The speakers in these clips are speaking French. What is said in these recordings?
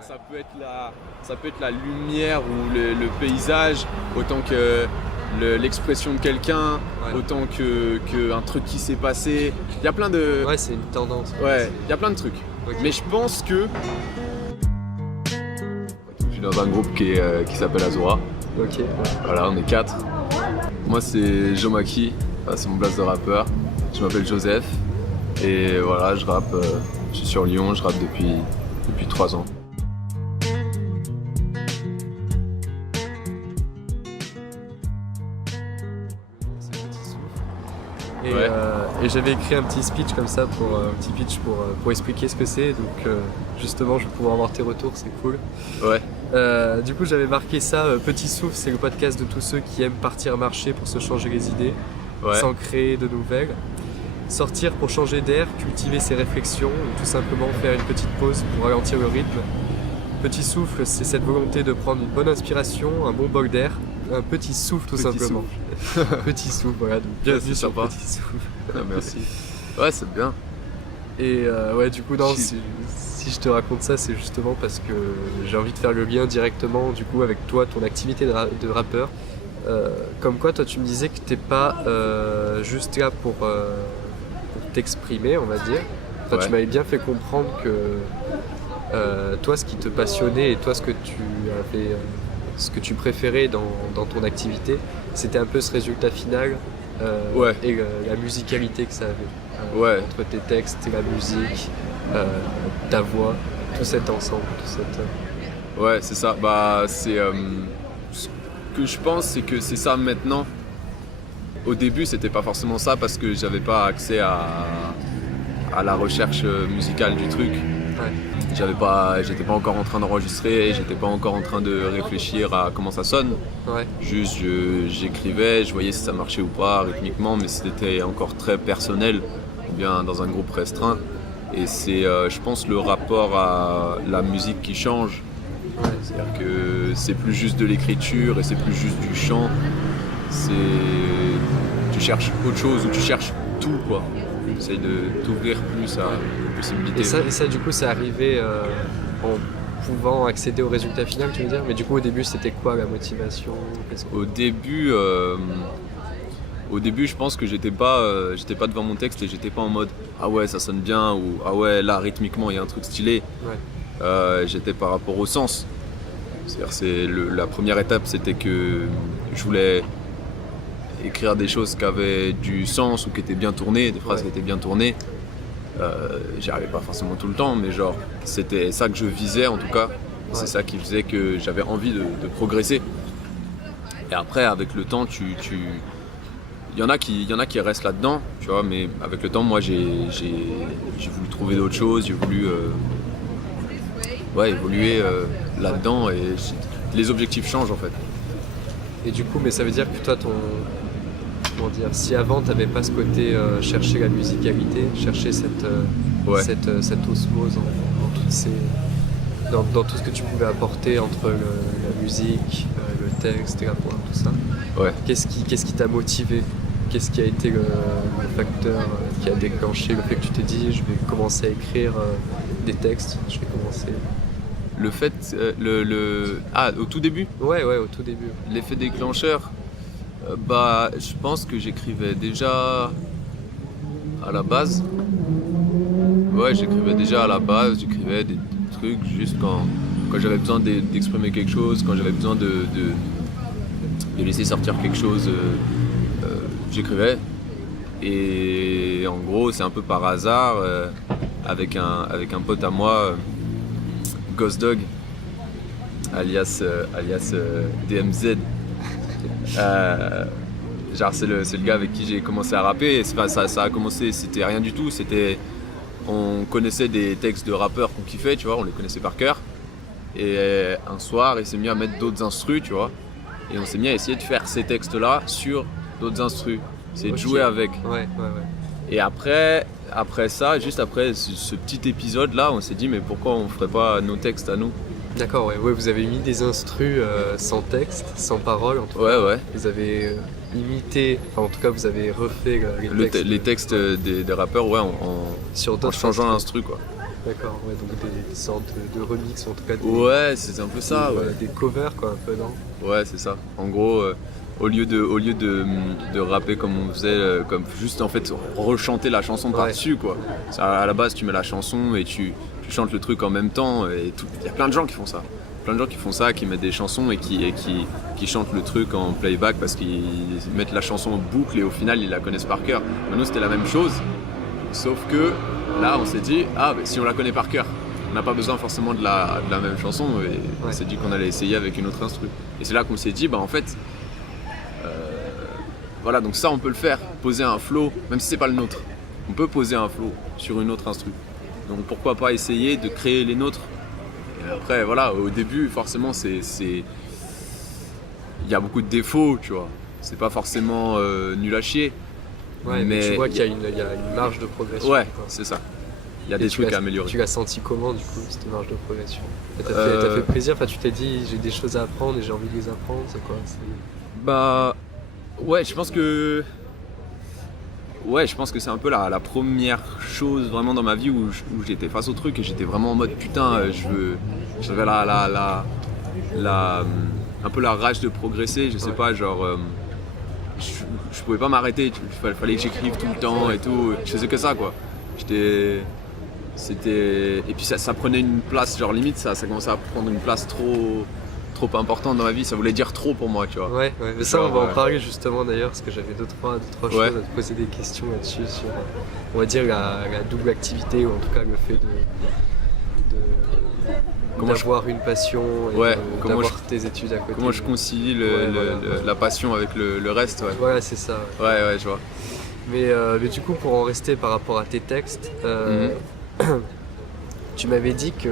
Ça peut être la lumière ou le paysage, autant que l'expression de quelqu'un, autant que un truc qui s'est passé. Il y a plein de... Ouais, c'est une tendance. Ouais, il y a plein de trucs. Okay. Mais je pense que... Je suis dans un groupe qui s'appelle Azura. Ok. Voilà, on est 4. Moi c'est Jomaki, c'est mon blaze de rappeur. Je m'appelle Joseph. Et voilà, je rappe, je suis sur Lyon, je rappe depuis 3 ans. Et j'avais écrit un petit speech comme ça pour expliquer ce que c'est, donc justement je vais pouvoir avoir tes retours, c'est cool. Ouais. Du coup j'avais marqué ça, Petit Souffle, c'est le podcast de tous ceux qui aiment partir marcher pour se changer les idées, sans créer de nouvelles. Sortir pour changer d'air, cultiver ses réflexions, ou tout simplement faire une petite pause pour ralentir le rythme. Petit souffle, c'est cette volonté de prendre une bonne inspiration, un bon bol d'air, un petit souffle tout simplement. Petit souffle, voilà, donc bienvenue sur Petit Souffle. Ah, merci. Ouais, c'est bien. Et du coup, non, si je te raconte ça, c'est justement parce que j'ai envie de faire le lien directement du coup avec toi, ton activité de rappeur. Comme quoi, toi, tu me disais que t'es pas juste là pour t'exprimer, on va dire. Enfin, tu m'avais bien fait comprendre que toi, ce qui te passionnait et toi, ce que tu préférais dans ton activité, c'était un peu ce résultat final et la musicalité que ça avait. Entre tes textes et la musique, ta voix, tout cet ensemble. Ouais, c'est ça. Bah, c'est ce que je pense, c'est que c'est ça maintenant. Au début, c'était pas forcément ça parce que j'avais pas accès à la recherche musicale du truc. J'étais pas encore en train d'enregistrer, j'étais pas encore en train de réfléchir à comment ça sonne. Juste, j'écrivais, je voyais si ça marchait ou pas rythmiquement, mais c'était encore très personnel, ou bien dans un groupe restreint. Et c'est, je pense, le rapport à la musique qui change. C'est-à-dire que c'est plus juste de l'écriture et c'est plus juste du chant. Tu cherches autre chose ou tu cherches tout, quoi. Tu essayes de t'ouvrir plus à la possibilité. Et ça, du coup, c'est arrivé en pouvant accéder au résultat final, tu veux dire? Mais du coup, au début, c'était quoi la motivation? Au début, je pense que j'étais pas devant mon texte et j'étais pas en mode ah ouais, ça sonne bien ou ah ouais, là rythmiquement il y a un truc stylé. J'étais par rapport au sens. C'est-à-dire, la première étape, c'était que je voulais écrire des choses qui avaient du sens ou qui étaient bien tournées, des phrases qui étaient bien tournées. J'y arrivais pas forcément tout le temps, mais genre c'était ça que je visais en tout cas. C'est ça qui faisait que j'avais envie de progresser. Et après, avec le temps, il y en a qui restent là-dedans, tu vois, mais avec le temps, moi, j'ai voulu trouver d'autres choses, j'ai voulu évoluer là-dedans et les objectifs changent en fait. Et du coup, mais ça veut dire que toi, si avant t'avais pas ce côté chercher la musicalité, chercher cette osmose dans tout ce que tu pouvais apporter entre la musique, le texte et la voix, tout ça. Qu'est-ce qui t'a motivé? Qu'est-ce qui a été le facteur qui a déclenché le fait que tu t'es dit je vais commencer à écrire des textes, je vais commencer... Le fait, au tout début? Ouais, au tout début. L'effet déclencheur, je pense que j'écrivais déjà à la base. Ouais, j'écrivais déjà à la base, j'écrivais des trucs juste quand j'avais besoin d'exprimer quelque chose, quand j'avais besoin de laisser sortir quelque chose, j'écrivais. Et en gros, c'est un peu par hasard, avec un pote à moi, Ghost Dog, alias DMZ. Genre c'est le gars avec qui j'ai commencé à rapper. Et ça a commencé, c'était rien du tout. On connaissait des textes de rappeurs qu'on kiffait, tu vois, on les connaissait par cœur. Et un soir, il s'est mis à mettre d'autres instrus, tu vois. Et on s'est mis à essayer de faire ces textes-là sur d'autres instrus. C'est de jouer avec. Et après ça, juste après ce petit épisode-là, on s'est dit mais pourquoi on ferait pas nos textes à nous? D'accord, vous avez mis des instrus sans texte, sans parole en tout cas. Vous avez imité, en tout cas vous avez refait les textes des rappeurs en changeant l'instru, quoi. D'accord, ouais, donc des sortes de remix, en tout cas Ouais, c'est un peu ça, ouais. des covers quoi, un peu, non? Ouais, c'est ça. En gros, au lieu de rapper comme on faisait, comme juste en fait rechanter la chanson par-dessus, quoi. À la base, tu mets la chanson et tu chantes le truc en même temps. Et il y a plein de gens qui font ça. Plein de gens qui font ça, qui mettent des chansons et qui chantent le truc en playback parce qu'ils mettent la chanson en boucle et au final, ils la connaissent par cœur. Nous, c'était la même chose, sauf que là, on s'est dit, si on la connaît par cœur, on n'a pas besoin forcément de la même chanson et on s'est dit qu'on allait essayer avec une autre instru. Et c'est là qu'on s'est dit, en fait, voilà, donc ça on peut le faire, poser un flow, même si c'est pas le nôtre. On peut poser un flow sur une autre instru. Donc pourquoi pas essayer de créer les nôtres. Et après, voilà, au début, forcément, il y a beaucoup de défauts, tu vois. C'est pas forcément nul à chier. Ouais, mais tu vois qu'il y a une marge de progression. Ouais, c'est ça. Il y a des trucs à améliorer. Tu l'as senti comment, du coup, cette marge de progression? T'as fait plaisir, tu t'es dit, j'ai des choses à apprendre et j'ai envie de les apprendre, c'est quoi? Ouais, je pense que c'est un peu la première chose vraiment dans ma vie où j'étais face au truc et j'étais vraiment en mode putain, j'avais un peu la rage de progresser, je sais pas, genre je pouvais pas m'arrêter, il fallait que j'écrive tout le temps et tout, je faisais que ça, quoi. Et puis ça prenait une place, genre limite ça commençait à prendre une place trop importante dans ma vie, ça voulait dire trop pour moi, tu vois. Ouais, mais ça on va en parler justement d'ailleurs, parce que j'avais deux, trois choses à te poser des questions là-dessus sur, on va dire, la double activité, ou en tout cas le fait d'avoir une passion et d'avoir tes études à côté. Comment je concilie la passion avec le reste, ouais. Voilà, c'est ça. Ouais, je vois. Mais du coup, pour en rester par rapport à tes textes, tu m'avais dit que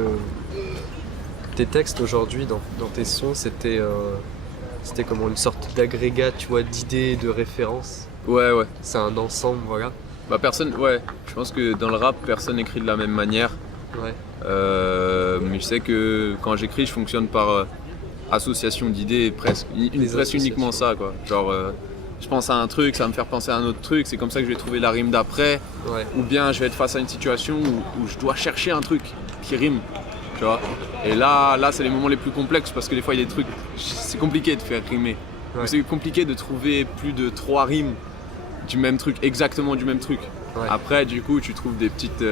tes textes aujourd'hui dans tes sons, c'était comme une sorte d'agrégat, tu vois, d'idées, de références. Ouais. C'est un ensemble, voilà. Je pense que dans le rap, personne n'écrit de la même manière. Ouais. Mais je sais que quand j'écris, je fonctionne par association d'idées, presque uniquement ça, quoi. Genre, je pense à un truc, ça va me faire penser à un autre truc, c'est comme ça que je vais trouver la rime d'après. Ouais. Ou bien je vais être face à une situation où je dois chercher un truc qui rime. Tu vois. Et là c'est les moments les plus complexes parce que des fois il y a des trucs, c'est compliqué de faire rimer. Ouais. C'est compliqué de trouver plus de 3 rimes du même truc, exactement du même truc. Ouais. Après du coup tu trouves des petites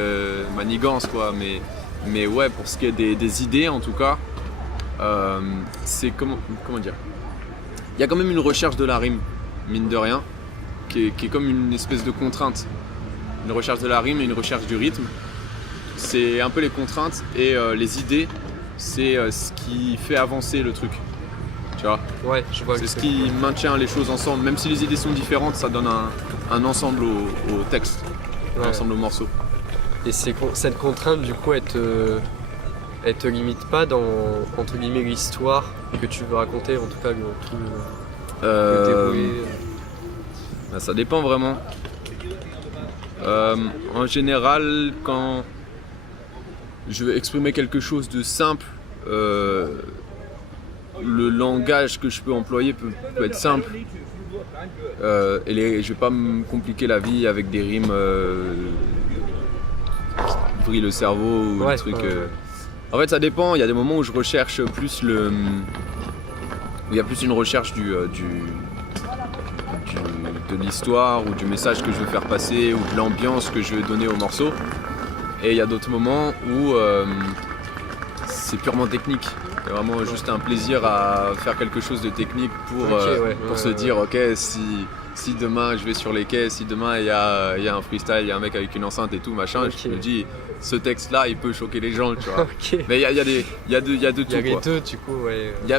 manigances, quoi, mais ouais, pour ce qui est des idées en tout cas, c'est comment dire, il y a quand même une recherche de la rime, mine de rien, qui est comme une espèce de contrainte. Une recherche de la rime et une recherche du rythme. C'est un peu les contraintes et les idées, c'est ce qui fait avancer le truc. Tu vois ? Ouais, je vois. C'est ce qui maintient les choses ensemble. Même si les idées sont différentes, ça donne un ensemble au texte, un ensemble au morceau. Et cette contrainte, du coup, elle te limite pas dans, entre guillemets, l'histoire que tu veux raconter, en tout cas le déroulé. Ça dépend vraiment. En général, quand je veux exprimer quelque chose de simple, le langage que je peux employer peut être simple. Je vais pas me compliquer la vie avec des rimes qui brillent le cerveau ou des trucs. En fait, ça dépend. Il y a des moments où je recherche plus où il y a plus une recherche de l'histoire ou du message que je veux faire passer ou de l'ambiance que je veux donner au morceau. Et il y a d'autres moments où c'est purement technique. C'est vraiment juste un plaisir à faire quelque chose de technique pour se dire ok, si demain je vais sur les quais, si demain il y a un freestyle, il y a un mec avec une enceinte et tout machin, je me dis ce texte là il peut choquer les gens, tu vois. Mais il y a de tout. Il y a les deux du coup, ouais. Il y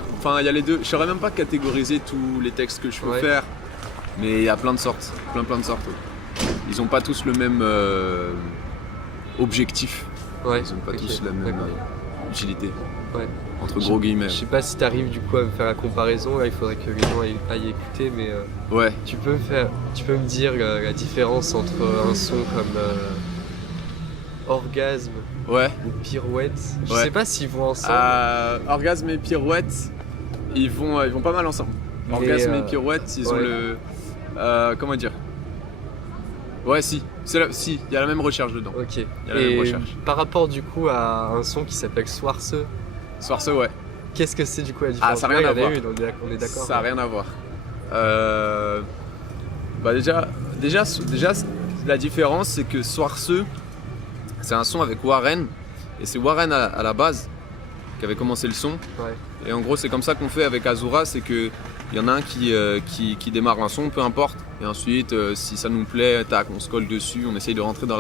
a les deux. Je saurais même pas catégoriser tous les textes que je peux faire, mais il y a plein de sortes, plein de sortes. Ils ont pas tous le même objectif. Ils ont pas tous la même utilité. Ouais. Entre gros guillemets. Je sais pas si tu arrives du coup à me faire la comparaison, là il faudrait que les gens aillent écouter, mais tu peux me dire la différence entre un son comme Orgasme ou Pirouette. Je sais pas s'ils vont ensemble. Orgasme et Pirouette, ils vont pas mal ensemble. Orgasme et Pirouette, ils ont le comment dire. Ouais, si, si, il y a la même recherche dedans. Ok. Il y a la même recherche. Par rapport du coup à un son qui s'appelle Soirceux, Ouais. qu'est-ce que c'est du coup la différence? Ça n'a rien à voir. On est d'accord. Ça n'a rien à voir. Bah déjà, la différence, c'est que Soirceux, c'est un son avec Warren. Et c'est Warren à la base qui avait commencé le son. Ouais. Et en gros, c'est comme ça qu'on fait avec Azura, c'est qu'il y en a un qui démarre un son, peu importe. Et ensuite, si ça nous plaît, tac, on se colle dessus, on essaye de rentrer dans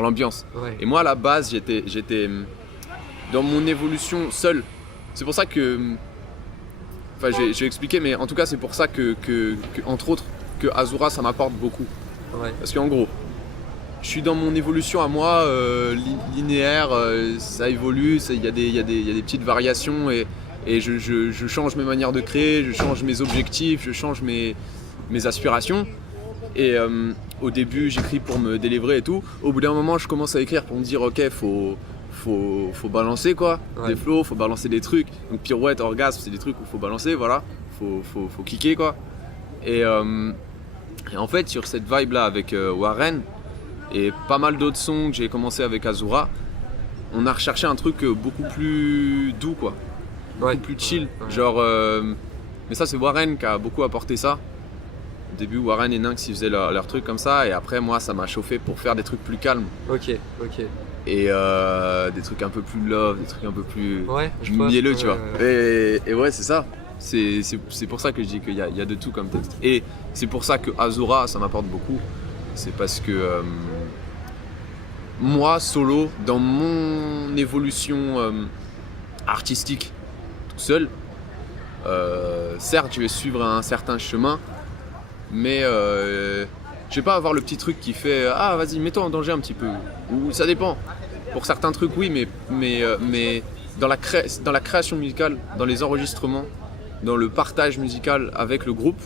l'ambiance. Ouais. Et moi, à la base, j'étais dans mon évolution seul. C'est pour ça que... Enfin, je vais expliquer, mais en tout cas, c'est pour ça que entre autres, que Azura, ça m'apporte beaucoup. Ouais. Parce qu'en gros, je suis dans mon évolution à moi, linéaire, ça évolue, il y a des petites variations et je change mes manières de créer, je change mes objectifs, je change mes aspirations. Et au début, j'écris pour me délivrer et tout. Au bout d'un moment, je commence à écrire pour me dire ok, faut balancer quoi, des flows, faut balancer des trucs. Donc pirouette, orgasme, c'est des trucs où faut balancer, voilà, faut kicker quoi. Et en fait, sur cette vibe là avec Warren et pas mal d'autres sons que j'ai commencé avec Azura, on a recherché un truc beaucoup plus doux quoi, beaucoup plus chill. Ouais. Genre, mais ça c'est Warren qui a beaucoup apporté ça. Au début, Warren et Nynx ils faisaient leur truc comme ça, et après moi ça m'a chauffé pour faire des trucs plus calmes. Ok. Et des trucs un peu plus love, des trucs un peu plus mielleux, tu vois. Et ouais, c'est ça. C'est pour ça que je dis qu'il y a de tout comme texte. Et c'est pour ça que Azura, ça m'apporte beaucoup. C'est parce que moi, solo, dans mon évolution artistique, tout seul, certes, je vais suivre un certain chemin, mais je vais pas avoir le petit truc qui fait « Ah, vas-y, mets-toi en danger un petit peu ». Ou ça dépend. Pour certains trucs, oui, mais dans la création musicale, dans les enregistrements, dans le partage musical avec le groupe,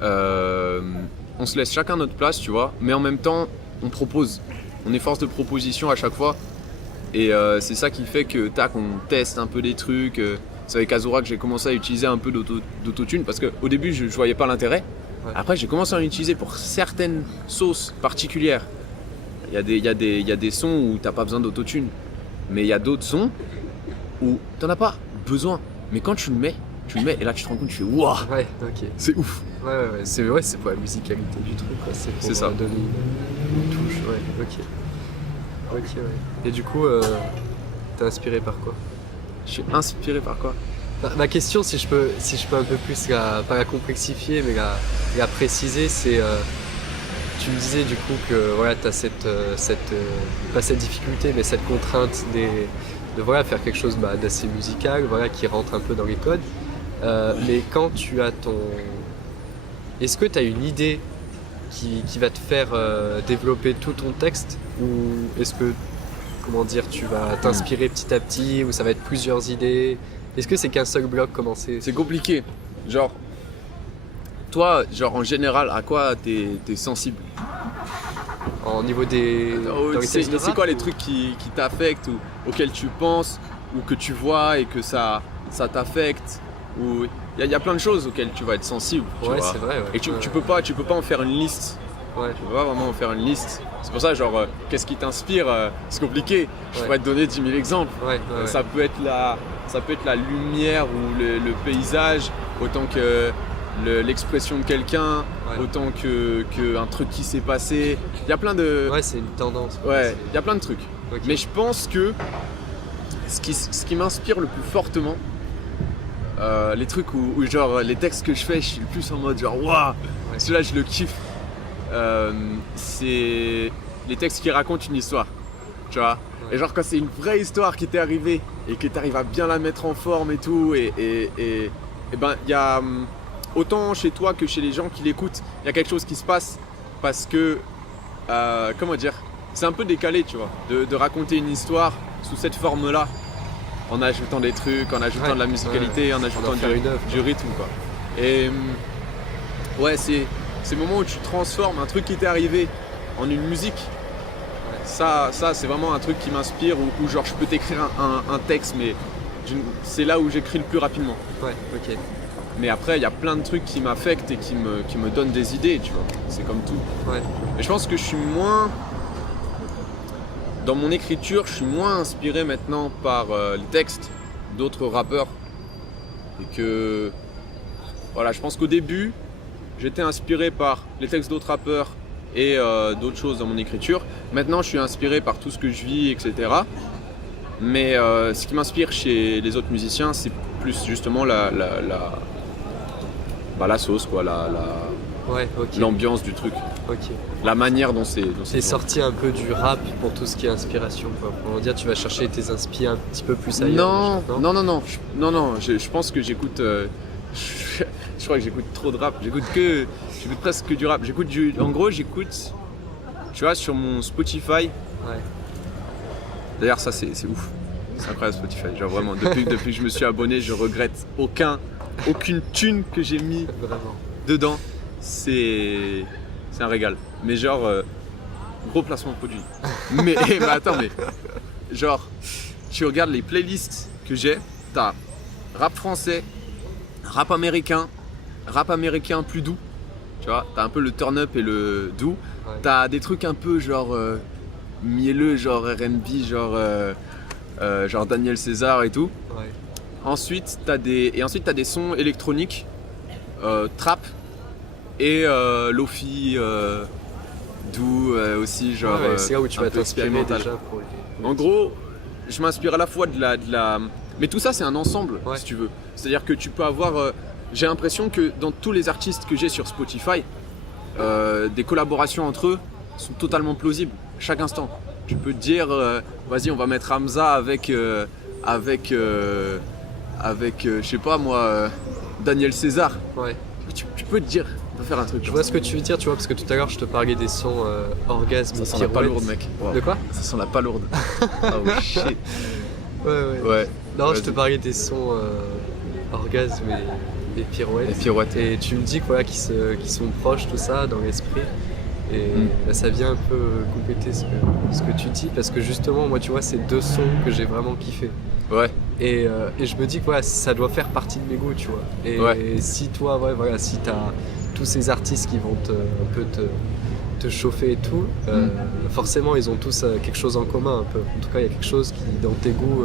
on se laisse chacun notre place, tu vois, mais en même temps, on propose. On est force de proposition à chaque fois. Et c'est ça qui fait que, tac, on teste un peu des trucs. C'est avec Azura que j'ai commencé à utiliser un peu d'autotune, parce qu'au début, je voyais pas l'intérêt. Ouais. Après, j'ai commencé à en utiliser pour certaines sauces particulières. Il y a des sons où t'as pas besoin d'autotune, mais il y a d'autres sons où t'en as pas besoin. Mais quand tu le mets, et là tu te rends compte, tu fais waouh, c'est ouf. Ouais, c'est pour la musicalité du truc, quoi. C'est pour ça. Donner une touche, ok. Et du coup, t'es inspiré par quoi? Je suis inspiré par quoi? Ma question, si je peux un peu plus, pas la complexifier, mais la préciser, c'est... tu me disais du coup que voilà, tu as pas cette difficulté, mais cette contrainte de voilà, faire quelque chose d'assez musical, voilà, qui rentre un peu dans les codes. Mais quand tu as est-ce que tu as une idée qui va te faire développer tout ton texte, ou est-ce que, comment dire, tu vas t'inspirer petit à petit, ou ça va être plusieurs idées? Est-ce que c'est qu'un seul bloc? Comment c'est compliqué. Genre, toi, en général, à quoi t'es sensible? Au niveau des... c'est quoi les trucs qui t'affectent, ou auxquels tu penses, ou que tu vois et que ça t'affecte? Ou il y a plein de choses auxquelles tu vas être sensible. Tu vois. C'est vrai. Ouais. Et tu peux pas en faire une liste. Ouais. Tu peux pas vraiment en faire une liste. C'est pour ça, qu'est-ce qui t'inspire? C'est compliqué. Je pourrais te donner 10 000 exemples. Ça peut être la lumière ou le paysage, autant que l'expression de quelqu'un, autant que un truc qui s'est passé. Il y a plein de... Ouais, c'est une tendance. Ouais, il y a plein de trucs. Okay. Mais je pense que ce qui m'inspire le plus fortement, les trucs où genre les textes que je fais, je suis le plus en mode genre waouh, celui-là je le kiffe. C'est les textes qui racontent une histoire, tu vois. Et genre quand c'est une vraie histoire qui t'est arrivée et que t'arrives à bien la mettre en forme et tout, et ben il y a autant chez toi que chez les gens qui l'écoutent, il y a quelque chose qui se passe parce que comment dire, c'est un peu décalé, tu vois, de raconter une histoire sous cette forme-là, en ajoutant des trucs, en ajoutant de la musicalité, en ajoutant du rythme, quoi. Et ouais, c'est le moment où tu transformes un truc qui t'est arrivé en une musique. Ça c'est vraiment un truc qui m'inspire, où genre je peux t'écrire un texte, mais c'est là où j'écris le plus rapidement. Ouais, ok. Mais après, il y a plein de trucs qui m'affectent et qui me donnent des idées, tu vois. C'est comme tout. Ouais. Et je pense que je suis moins... Dans mon écriture, je suis moins inspiré maintenant par les textes d'autres rappeurs. Et que... Voilà, je pense qu'au début, j'étais inspiré par les textes d'autres rappeurs et d'autres choses dans mon écriture. Maintenant, je suis inspiré par tout ce que je vis, etc. Mais ce qui m'inspire chez les autres musiciens, c'est plus justement la sauce, quoi, Ouais, ok. l'ambiance du truc, Ok. la manière dont c'est. T'es sorti un peu du rap pour tout ce qui est inspiration, quoi. On va dire, tu vas chercher tes inspi un petit peu plus ailleurs. Non. Je pense que j'écoute. Je crois que j'écoute trop de rap. J'écoute presque que du rap. En gros, j'écoute. Tu vois, sur mon Spotify. Ouais. D'ailleurs, ça c'est ouf. C'est incroyable Spotify. Genre vraiment, depuis que je me suis abonné, je regrette aucune thune que j'ai mis Vraiment. dedans. C'est un régal. Mais genre, gros placement de produit. mais attends, genre, tu regardes les playlists que j'ai, t'as rap français, rap américain plus doux. Tu vois, t'as un peu le turn up et le doux. Ouais. T'as des trucs un peu genre mielleux, genre R&B, genre Daniel César et tout. Ouais. Ensuite, t'as des sons électroniques, trap et lofi, doux aussi, genre. Ouais, c'est là où tu un vas peu t'inspirer expérimental. déjà pour les... En gros, je m'inspire à la fois de la... Mais tout ça, c'est un ensemble, Ouais. si tu veux. C'est-à-dire que tu peux avoir... j'ai l'impression que dans tous les artistes que j'ai sur Spotify, des collaborations entre eux sont totalement plausibles, chaque instant. Tu peux te dire, vas-y, on va mettre Hamza avec je sais pas moi, Daniel César. Ouais. Tu peux te dire, on va faire un truc. Je comme vois ça. ce que tu veux dire, tu vois, parce que tout à l'heure je te parlais des sons orgasme Ça et sent la pirouette. palourde, mec. Wow. De quoi? Ça sent la palourde. Oh shit. Ouais. Ouais. Non, je Vas-y. te parlais des sons orgasme et pirouette. Et pirouette. Et tu me dis que, voilà, qu'ils sont proches, tout ça, dans l'esprit. Et bah, ça vient un peu compléter ce que tu dis, parce que justement, moi, tu vois, c'est deux sons que j'ai vraiment kiffé. Ouais. Et je me dis que voilà, ça doit faire partie de mes goûts, tu vois. Et Ouais. si toi, ouais, voilà, si t'as tous ces artistes qui vont un peu te chauffer et tout, forcément, ils ont tous quelque chose en commun, un peu. En tout cas, il y a quelque chose qui, dans tes goûts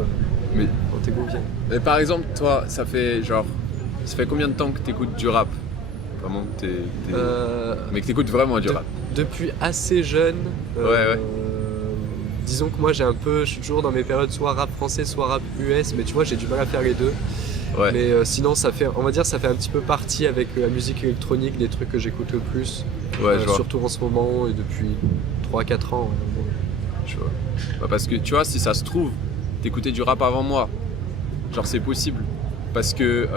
vient. Mais par exemple, toi, ça fait combien de temps que t'écoutes du rap? Vraiment, mais que t'écoutes vraiment du rap. Depuis assez jeune. Ouais. Disons que moi, je suis toujours dans mes périodes soit rap français, soit rap US, mais tu vois, j'ai du mal à faire les deux. Ouais. Mais sinon, ça fait un petit peu partie avec la musique électronique, des trucs que j'écoute le plus. Ouais, je vois. Surtout en ce moment et depuis 3-4 ans. Tu vois. Bah, parce que tu vois, si ça se trouve, t'écoutais du rap avant moi. Genre, c'est possible. Parce que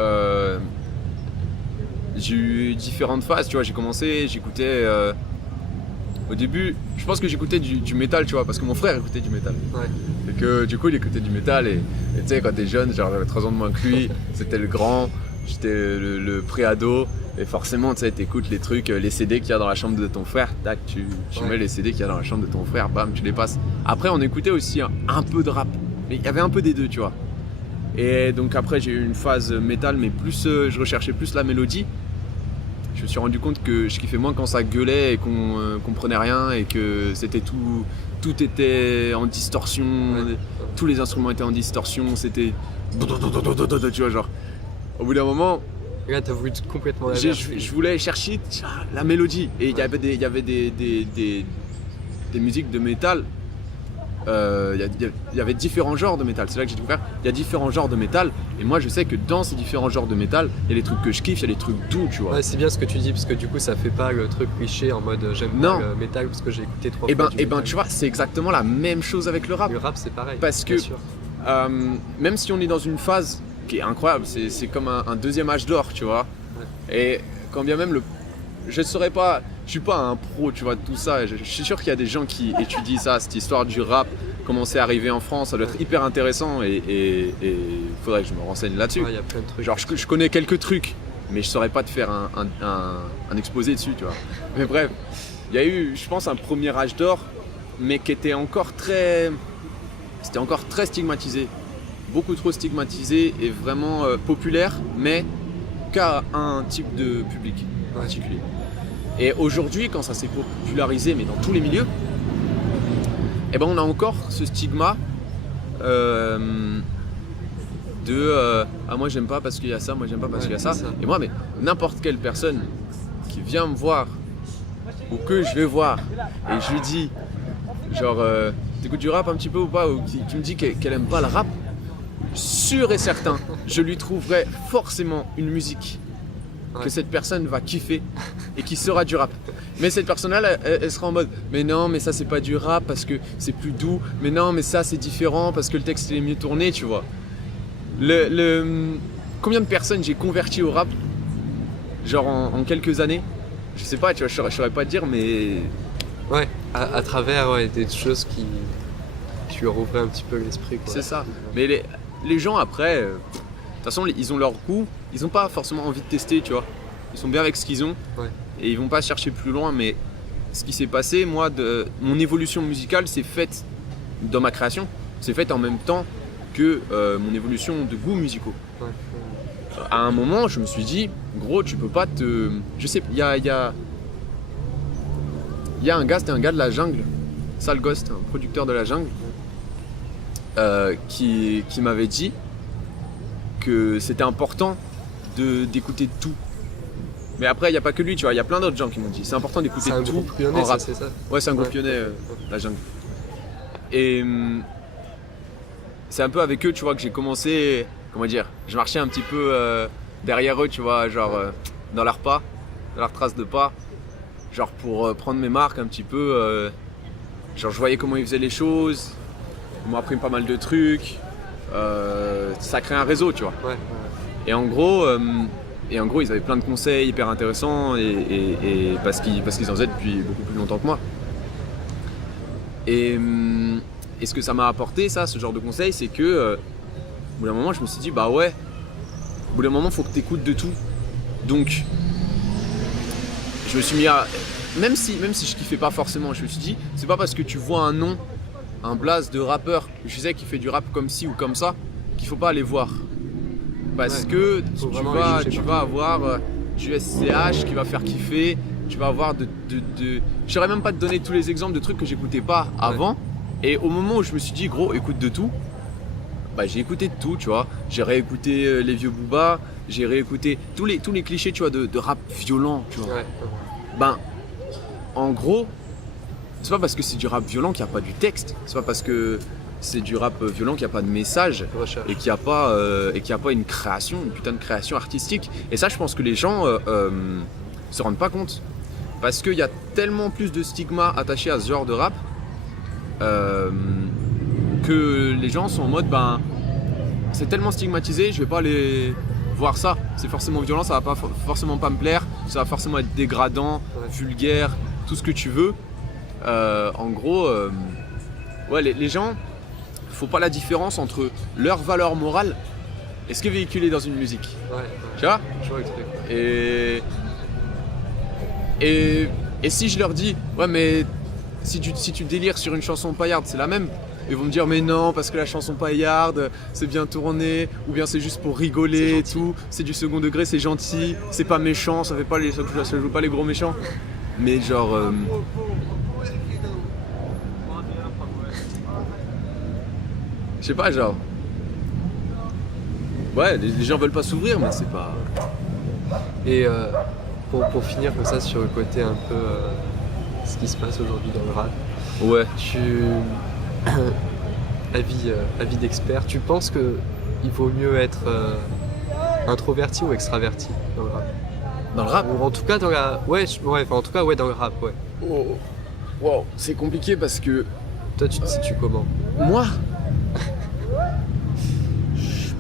j'ai eu différentes phases, tu vois. J'ai commencé, j'écoutais. Au début, je pense que j'écoutais du métal, tu vois, parce que mon frère écoutait du métal. Ouais. Et que du coup, il écoutait du métal. Et tu sais, quand t'es jeune, genre j'avais 3 ans de moins que lui, c'était le grand, j'étais le pré-ado. Et forcément, tu sais, t'écoutes les trucs, les CD qu'il y a dans la chambre de ton frère, tac, tu mets les CD qu'il y a dans la chambre de ton frère, bam, tu les passes. Après, on écoutait aussi un peu de rap. Mais il y avait un peu des deux, tu vois. Et donc après, j'ai eu une phase métal, mais plus, je recherchais plus la mélodie. Je me suis rendu compte que je kiffais moins quand ça gueulait et qu'on comprenait rien et que c'était tout était en distorsion, tous les instruments étaient en distorsion, c'était tu vois, genre au bout d'un moment Et là, t'as voulu complètement je voulais chercher la mélodie et il y avait des musiques de métal. Il y avait différents genres de métal, c'est là que j'ai découvert. Il y a différents genres de métal, et moi je sais que dans ces différents genres de métal, il y a des trucs que je kiffe, il y a des trucs doux, tu vois. Ouais, c'est bien ce que tu dis, parce que du coup ça fait pas le truc cliché en mode j'aime pas le métal parce que j'ai écouté 3 fois. Et ben tu vois, c'est exactement la même chose avec le rap. Le rap c'est pareil. Parce que même si on est dans une phase qui est incroyable, c'est comme un deuxième âge d'or, tu vois. Ouais. Et quand bien même je saurais pas, je suis pas un pro, tu vois, de tout ça. Je suis sûr qu'il y a des gens qui étudient ça, cette histoire du rap, comment c'est arrivé en France. Ça doit être hyper intéressant et faudrait que je me renseigne là-dessus. Ouais, y a plein de trucs. Genre, je connais quelques trucs, mais je saurais pas te faire un exposé dessus, tu vois. Mais bref, il y a eu, je pense, un premier âge d'or, mais qui était encore très stigmatisé. Beaucoup trop stigmatisé et vraiment populaire, mais qu'à un type de public particulier. Et aujourd'hui, quand ça s'est popularisé, mais dans tous les milieux, eh ben on a encore ce stigma ah moi j'aime pas parce qu'il y a ça, moi j'aime pas parce qu'il y a ça. Et moi, mais n'importe quelle personne qui vient me voir ou que je vais voir et je lui dis genre t'écoutes du rap un petit peu ou pas, ou qui me dit qu'elle aime pas le rap, sûr et certain, je lui trouverai forcément une musique que cette personne va kiffer et qui sera du rap. Mais cette personne-là, elle sera en mode mais non, mais ça c'est pas du rap parce que c'est plus doux, mais non, mais ça c'est différent parce que le texte il est mieux tourné, tu vois. Combien de personnes j'ai converti au rap, genre en quelques années, je sais pas, tu vois, je saurais pas te dire, mais ouais, à travers des choses qui leur ouvraient un petit peu l'esprit, quoi. C'est ça. Mais les gens après, de toute façon ils ont leur goût, ils ont pas forcément envie de tester, tu vois. Ils sont bien avec ce qu'ils ont et ils vont pas chercher plus loin. Mais ce qui s'est passé, moi, mon évolution musicale s'est faite dans ma création, c'est faite en même temps que mon évolution de goûts musicaux. À un moment, je me suis dit, gros, tu peux pas te... Je sais, il y a un gars, c'était un gars de la jungle, Sale Ghost, un producteur de la jungle, qui m'avait dit que c'était important d'écouter tout. Mais après, il n'y a pas que lui, tu vois, il y a plein d'autres gens qui m'ont dit c'est important d'écouter tout en rap. C'est ça. Ouais, c'est un groupe lyonnais, la jungle. Et c'est un peu avec eux, tu vois, que j'ai commencé, comment dire, je marchais un petit peu derrière eux, tu vois, genre dans leurs pas, dans leurs traces de pas, genre pour prendre mes marques un petit peu, genre je voyais comment ils faisaient les choses, ils m'ont appris pas mal de trucs, ça crée un réseau, tu vois. Et en gros, ils avaient plein de conseils hyper intéressants et parce qu'ils en faisaient depuis beaucoup plus longtemps que moi. Et ce que ça m'a apporté, ça, ce genre de conseils, c'est que au bout d'un moment, je me suis dit, bah ouais, au bout d'un moment, il faut que tu écoutes de tout. Donc, je me suis mis à... Même si je kiffais pas forcément, je me suis dit, c'est pas parce que tu vois un nom, un blaze de rappeur, je sais qu'il fait du rap comme ci ou comme ça, qu'il faut pas aller voir. Parce que tu vas avoir du SCH qui va faire kiffer, tu vas avoir je saurais même pas te donner tous les exemples de trucs que j'écoutais pas avant. Et au moment où je me suis dit, gros, écoute de tout, bah j'ai écouté de tout, tu vois. J'ai réécouté les vieux Booba, j'ai réécouté tous les clichés, tu vois, de rap violent, tu vois. Ben, en gros, c'est pas parce que c'est du rap violent qu'il n'y a pas du texte, c'est pas parce que c'est du rap violent qu'il n'y a pas de message et qu'il n'y a pas une création, une putain de création artistique. Et ça, je pense que les gens se rendent pas compte. Parce qu'il y a tellement plus de stigma attaché à ce genre de rap que les gens sont en mode, ben, c'est tellement stigmatisé, je vais pas aller voir ça. C'est forcément violent, ça va forcément pas me plaire, ça va forcément être dégradant, vulgaire, tout ce que tu veux. En gros, les gens... faut pas la différence entre leur valeur morale et ce qui est véhiculé dans une musique. Tu vois ? Je vois le truc. Et si je leur dis, ouais, mais si tu délires sur une chanson paillarde, c'est la même. Ils vont me dire, mais non, parce que la chanson paillarde, c'est bien tourné, ou bien c'est juste pour rigoler et tout, c'est du second degré, c'est gentil, c'est pas méchant, ça joue pas les gros méchants. Mais genre... je sais pas, genre... Ouais, les gens veulent pas s'ouvrir, mais c'est pas... Et pour finir comme ça sur le côté un peu ce qui se passe aujourd'hui dans le rap, avis d'expert, tu penses qu'il vaut mieux être introverti ou extraverti dans le rap ? Dans le rap ? Ou en tout cas dans la... dans le rap, ouais. Oh, wow, c'est compliqué parce que... Toi, tu te situes comment ? Moi ? Je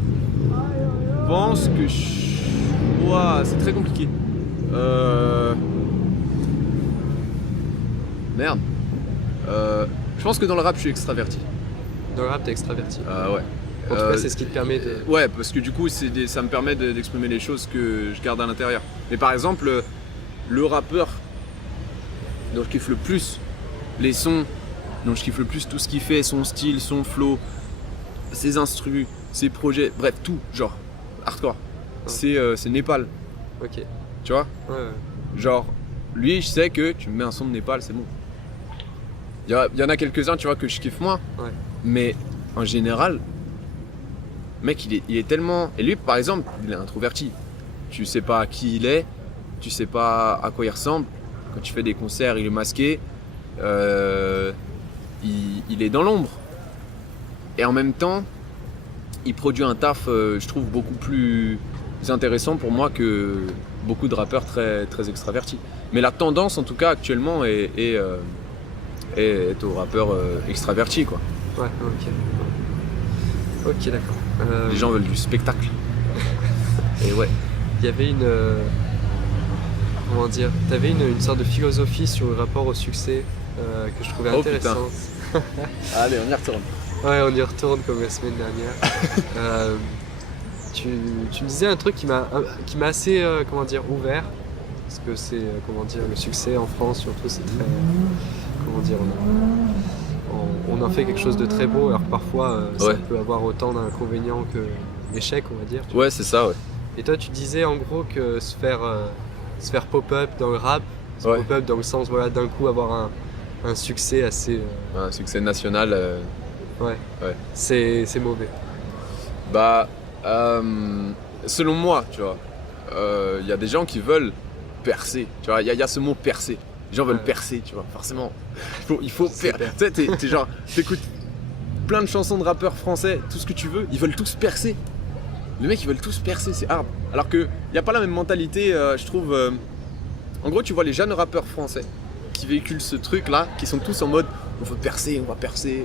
pense que c'est très compliqué. Merde. Je pense que dans le rap, je suis extraverti. Dans le rap, t'es extraverti. Ouais. En tout cas, c'est ce qui te permet de... Ouais, parce que du coup, ça me permet d'exprimer les choses que je garde à l'intérieur. Mais par exemple, le rappeur dont je kiffe le plus les sons, dont je kiffe le plus tout ce qu'il fait, son style, son flow, ses instrus, ses projets, bref, tout, genre, hardcore. c'est Népal. Ok. Tu vois? Ouais. Genre, lui, je sais que tu me mets un son de Népal, c'est bon. Il y en a quelques-uns, tu vois, que je kiffe moins. Ouais. Mais en général, mec, il est tellement... Et lui, par exemple, il est introverti. Tu sais pas qui il est, tu sais pas à quoi il ressemble. Quand tu fais des concerts, il est masqué. Il est dans l'ombre. Et en même temps, il produit un taf, je trouve, beaucoup plus intéressant pour moi que beaucoup de rappeurs très, très extravertis. Mais la tendance, en tout cas, actuellement, est au rappeur extraverti, quoi. Ouais, ok. Ok, d'accord. Les gens veulent du spectacle. Et ouais. Il y avait comment dire, t'avais une sorte de philosophie sur le rapport au succès que je trouvais intéressante. Allez, on y retourne. Ouais, on y retourne comme la semaine dernière. Tu me disais un truc qui m'a assez comment dire, ouvert, parce que c'est comment dire, le succès en France surtout, c'est très comment dire, on en fait quelque chose de très beau, alors que parfois ça peut avoir autant d'inconvénients que d'échecs, on va dire. Ouais, c'est ça, ouais. Et toi, tu disais en gros que se faire pop-up dans le rap, pop-up dans le sens, voilà, d'un coup avoir un succès assez... Un succès national. Ouais. C'est mauvais. Bah, selon moi, tu vois, il y a des gens qui veulent percer, tu vois, il y a ce mot percer. Les gens veulent percer, tu vois, forcément. Il faut faire. Tu sais, t'es genre, t'écoutes plein de chansons de rappeurs français, tout ce que tu veux, ils veulent tous percer. Les mecs, ils veulent tous percer, c'est hard. Alors qu'il n'y a pas la même mentalité, je trouve. En gros, tu vois les jeunes rappeurs français qui véhiculent ce truc-là, qui sont tous en mode on veut percer, on va percer,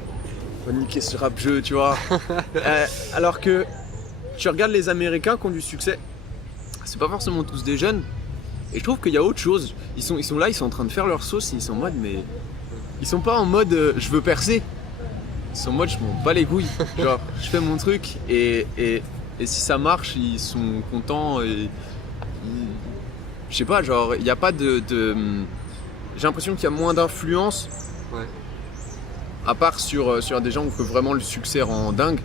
on va niquer ce rap-jeu, tu vois. Alors que tu regardes les Américains qui ont du succès, c'est pas forcément tous des jeunes. Et je trouve qu'il y a autre chose. Ils sont là, ils sont en train de faire leur sauce, ils sont en mode, mais. Ils sont pas en mode je veux percer. Ils sont en mode je m'en bats les couilles. Genre, je fais mon truc et si ça marche, ils sont contents. Je sais pas, genre, il n'y a pas de. J'ai l'impression qu'il y a moins d'influence. Ouais. À part sur des gens où vraiment le succès rend dingue.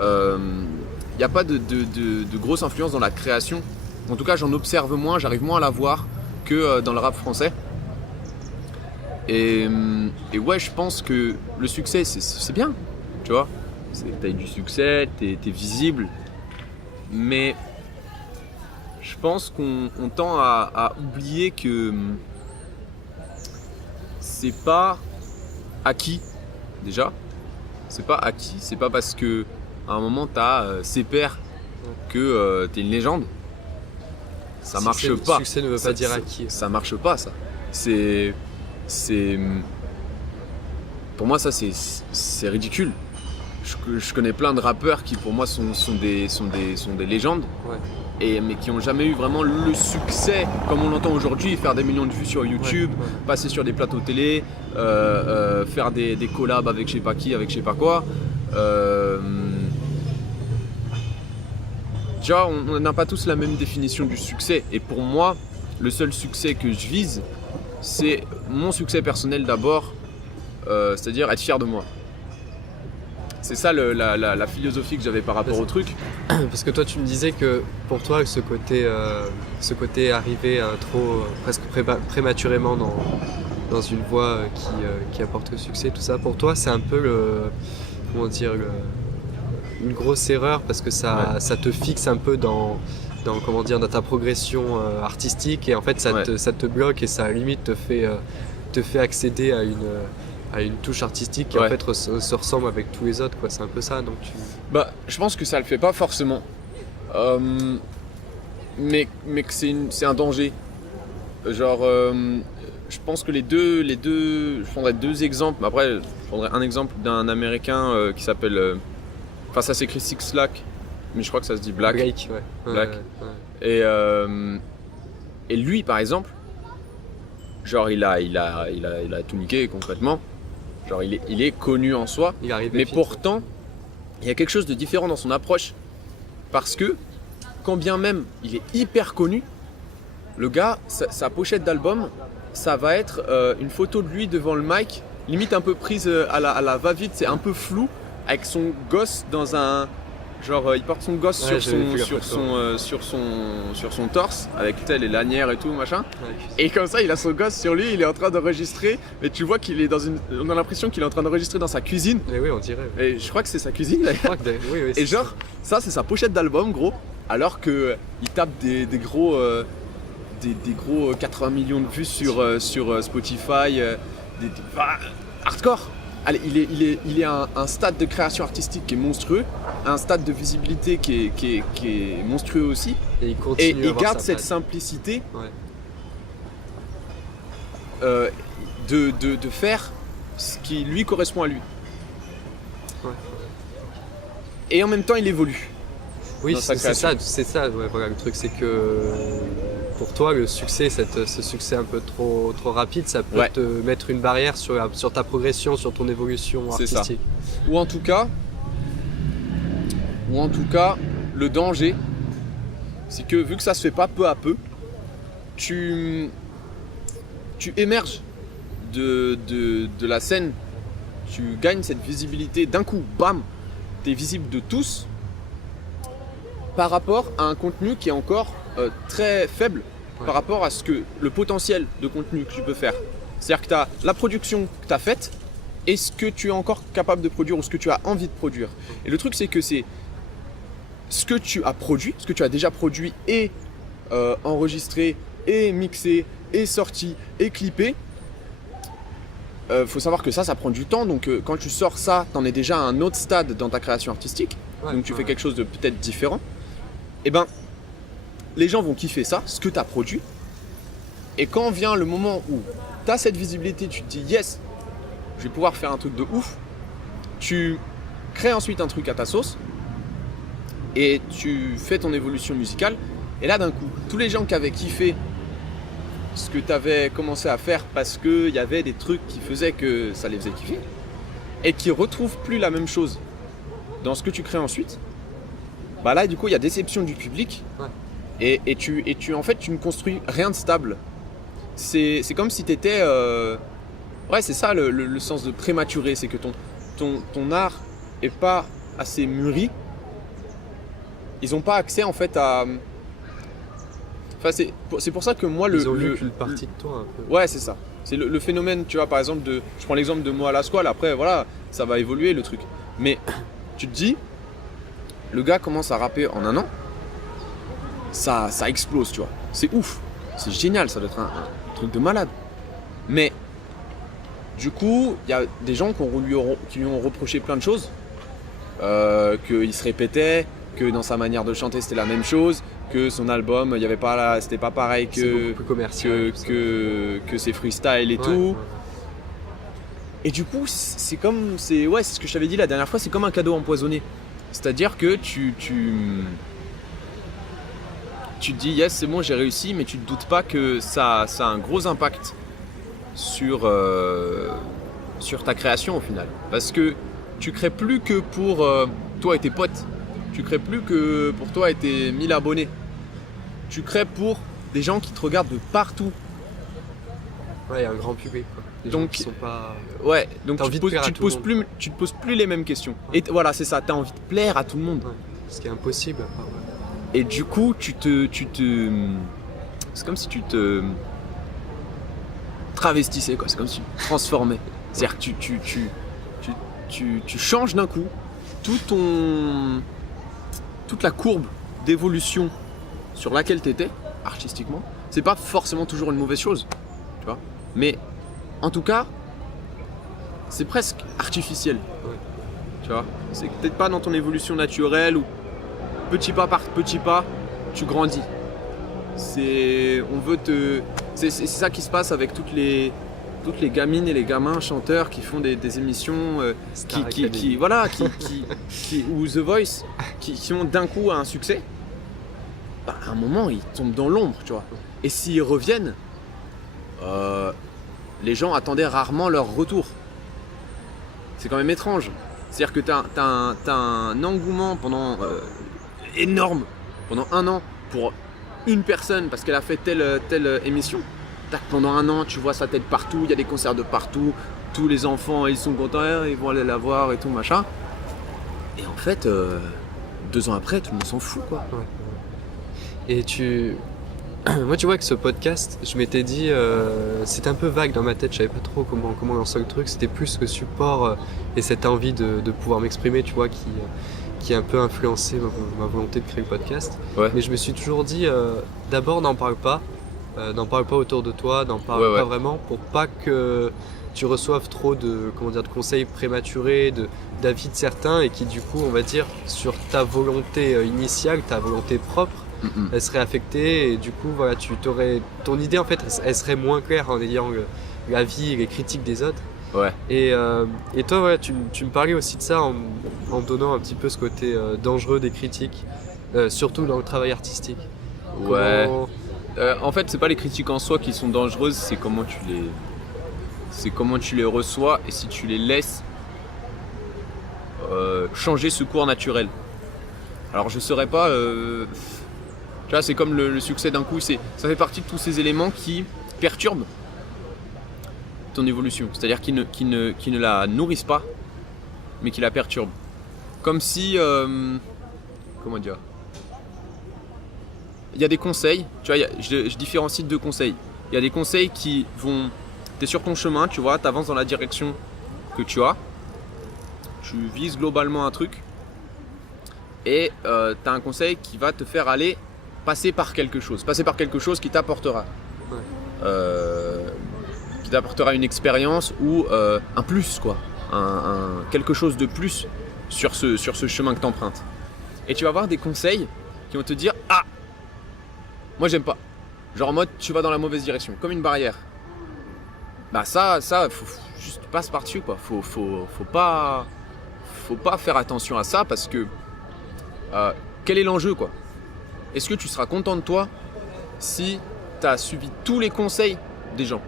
Il n'y a pas de grosse influence dans la création. En tout cas, j'en observe moins, j'arrive moins à la voir que dans le rap français. Et ouais, je pense que le succès, c'est bien, tu vois. T'as eu du succès, t'es visible. Mais je pense qu'on tend à oublier que c'est pas acquis, déjà. C'est pas acquis, c'est pas parce que à un moment t'as ses pairs que t'es une légende. Ça marche pas. Le succès ne veut pas dire acquis. Ça marche pas, ça. Pour moi, ça, c'est ridicule. Je connais plein de rappeurs qui, pour moi, sont des légendes. Ouais. Mais qui n'ont jamais eu vraiment le succès comme on l'entend aujourd'hui, faire des millions de vues sur YouTube, passer sur des plateaux télé, faire des collabs avec je sais pas qui, avec je sais pas quoi. Tu vois, on n'a pas tous la même définition du succès. Et pour moi, le seul succès que je vise, c'est mon succès personnel d'abord, c'est-à-dire être fier de moi. C'est ça la philosophie que j'avais par rapport au truc. Parce que toi, tu me disais que pour toi, ce côté arrivé presque prématurément dans une voie qui apporte le succès, tout ça, pour toi, c'est un peu une grosse erreur parce que ça te fixe un peu dans ta progression artistique et en fait ça te bloque et ça limite te fait accéder à une touche artistique qui en fait se ressemble avec tous les autres, quoi. C'est un peu ça, donc Bah, je pense que ça le fait pas forcément, mais que c'est un danger. Genre, je pense que les deux, je prendrais deux exemples. Après, je prendrais un exemple d'un Américain qui s'appelle, enfin ça s'écrit Six Lack, mais je crois que ça se dit Black. Black. Et lui, par exemple, genre il a tout niqué concrètement. Genre il est connu en soi, mais pourtant il y a quelque chose de différent dans son approche. Parce que quand bien même il est hyper connu, le gars, sa pochette d'album, ça va être une photo de lui devant le mic, limite un peu prise à la va-vite, c'est un peu flou, avec son gosse dans un Genre il porte son gosse Ouais, sur son torse avec les lanières et tout machin. Et comme ça il a son gosse sur lui, il est en train d'enregistrer, mais tu vois qu'il est on a l'impression qu'il est en train d'enregistrer dans sa cuisine. Et oui, on dirait. Et je crois que c'est sa cuisine d'ailleurs. Oui, Et genre ça c'est sa pochette d'album gros, alors que il tape des gros 80 millions de vues sur Spotify, hardcore. Allez, il est à un stade de création artistique qui est monstrueux, un stade de visibilité qui est monstrueux aussi. Et il continue et garde cette simplicité de faire ce qui lui correspond à lui. Ouais. Et en même temps, il évolue. Oui, c'est ça. Ouais, voilà, le truc, c'est que pour toi, le succès, ce succès un peu trop rapide, ça peut te mettre une barrière sur ta progression, sur ton évolution artistique. C'est ça. Ou en tout cas, le danger, c'est que vu que ça se fait pas peu à peu, tu émerges de la scène, tu gagnes cette visibilité d'un coup, bam, tu es visible de tous par rapport à un contenu qui est encore très faible par rapport à le potentiel de contenu que tu peux faire. C'est-à-dire que tu as la production que tu as faite et ce que tu es encore capable de produire ou ce que tu as envie de produire. Et le truc, c'est que c'est ce que tu as produit, ce que tu as déjà produit et enregistré et mixé et sorti et clippé. Faut savoir que ça prend du temps. Donc quand tu sors ça, tu en es déjà à un autre stade dans ta création artistique. Donc tu fais quelque chose de peut-être différent. Et ben, les gens vont kiffer ça, ce que tu as produit. Et quand vient le moment où tu as cette visibilité, tu te dis yes, je vais pouvoir faire un truc de ouf. Tu crées ensuite un truc à ta sauce et tu fais ton évolution musicale. Et là d'un coup, tous les gens qui avaient kiffé ce que tu avais commencé à faire parce qu'il y avait des trucs qui faisaient que ça les faisait kiffer et qui retrouvent plus la même chose dans ce que tu crées ensuite, bah là du coup il y a déception du public et tu en fait tu ne construis rien de stable. C'est comme si tu étais c'est ça le sens de prématuré, c'est que ton art est pas assez mûri. Ils n'ont pas accès en fait à c'est pour ça que moi ils ont vu qu'une partie de toi un peu. Ouais, c'est ça. C'est le phénomène, tu vois, par exemple je prends l'exemple de moi à la squale, après voilà, ça va évoluer le truc. Mais tu te dis, le gars commence à rapper en un an, ça explose, tu vois. C'est ouf, c'est génial, ça doit être un truc de malade. Mais du coup, il y a des gens qui lui ont reproché plein de choses, qu'il se répétait, que dans sa manière de chanter c'était la même chose, que son album, il y avait pas c'était pas pareil que ses freestyles et tout. Et du coup, c'est ce que je t'avais dit la dernière fois, c'est comme un cadeau empoisonné. C'est-à-dire que tu te dis yes, c'est bon, j'ai réussi, mais tu te doutes pas que ça a un gros impact sur ta création au final. Parce que tu crées plus que pour toi et tes potes. Tu crées plus que pour toi et tes 1000 abonnés. Tu crées pour des gens qui te regardent de partout. Ouais, il y a un grand public quoi. Des gens qui sont pas... Ouais, donc tu te poses plus les mêmes questions. Ouais. Et voilà, c'est ça, tu as envie de plaire à tout le monde. Ouais. Ce qui est impossible. Et du coup, c'est comme si tu te travestissais quoi. C'est comme si tu te transformais. C'est-à-dire que tu changes d'un coup toute la courbe d'évolution sur laquelle tu étais artistiquement. C'est pas forcément toujours une mauvaise chose, tu vois, mais en tout cas c'est presque artificiel, tu vois. C'est peut-être pas dans ton évolution naturelle où petit pas par petit pas tu grandis. C'est ça qui se passe avec toutes les gamines et les gamins chanteurs qui font des émissions ou The Voice qui ont d'un coup un succès. Bah, à un moment ils tombent dans l'ombre, tu vois. Et s'ils reviennent, les gens attendaient rarement leur retour. C'est quand même étrange. C'est-à-dire que t'as un engouement énorme pendant un an pour une personne parce qu'elle a fait telle émission. Pendant un an, tu vois sa tête partout, il y a des concerts de partout, tous les enfants ils sont contents, ils vont aller la voir et tout machin. Et en fait, 2 ans après, tout le monde s'en fout, quoi. Ouais. Et moi, tu vois, que ce podcast, je m'étais dit, c'était un peu vague dans ma tête, je savais pas trop comment lancer le truc, c'était plus le support et cette envie de pouvoir m'exprimer, tu vois, qui a un peu influencé ma volonté de créer le podcast. Ouais. Mais je me suis toujours dit, d'abord, n'en parle pas autour de toi, n'en parle pas vraiment, pour pas que tu reçoives trop de conseils prématurés, d'avis de certains, et qui du coup, on va dire, sur ta volonté initiale, ta volonté propre, elle serait affectée, et du coup voilà, ton idée en fait elle serait moins claire en ayant l'avis et les critiques des autres. Ouais. Et toi voilà, tu me parlais aussi de ça en donnant un petit peu ce côté dangereux des critiques, surtout dans le travail artistique. Ouais. En fait, c'est pas les critiques en soi qui sont dangereuses, c'est comment tu les reçois et si tu les laisses changer ce cours naturel. Alors je saurais pas. Tu vois, c'est comme le succès d'un coup, ça fait partie de tous ces éléments qui perturbent ton évolution. C'est-à-dire qui ne la nourrissent pas, mais qui la perturbent. Comme si... comment dire ? Il y a des conseils, tu vois, je différencie 2 conseils. Il y a des conseils qui vont... Tu es sur ton chemin, tu vois, tu avances dans la direction que tu as. Tu vises globalement un truc. Et tu as un conseil qui va te faire aller... passer par quelque chose qui t'apportera qui t'apportera une expérience ou un plus, quoi, quelque chose de plus sur ce chemin que t'empruntes. Et tu vas avoir des conseils qui vont te dire ah, moi j'aime pas, genre en mode tu vas dans la mauvaise direction, comme une barrière. Bah ça faut juste passe par dessus, quoi. Faut pas faire attention à ça, parce que quel est l'enjeu, quoi? Est-ce que tu seras content de toi si tu as suivi tous les conseils des gens?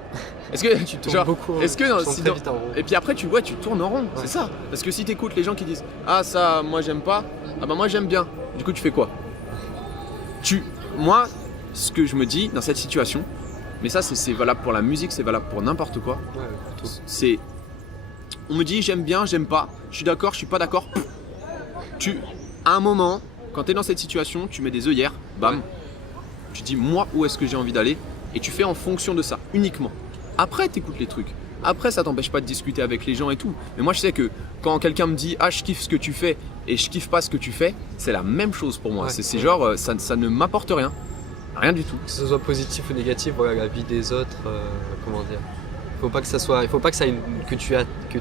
Est-ce que tu tournes beaucoup, est-ce que vite en rond. Et puis après tu tournes en rond, ouais. C'est ça. Parce que si tu écoutes les gens qui disent ah ça moi j'aime pas, ah bah moi j'aime bien. Du coup tu fais quoi? Moi ce que je me dis dans cette situation, mais ça c'est valable pour la musique, c'est valable pour n'importe quoi. Ouais, on me dit j'aime bien, j'aime pas, je suis d'accord, je suis pas d'accord. À un moment, quand tu es dans cette situation, tu mets des œillères, bam, ouais. Tu dis moi où est-ce que j'ai envie d'aller, et tu fais en fonction de ça, uniquement. Après tu écoutes les trucs, après ça t'empêche pas de discuter avec les gens et tout. Mais moi je sais que quand quelqu'un me dit ah je kiffe ce que tu fais et je kiffe pas ce que tu fais, c'est la même chose pour moi. Ouais, c'est genre ça ne m'apporte rien du tout. Que ce soit positif ou négatif, voilà, la vie des autres, comment dire. Il faut pas que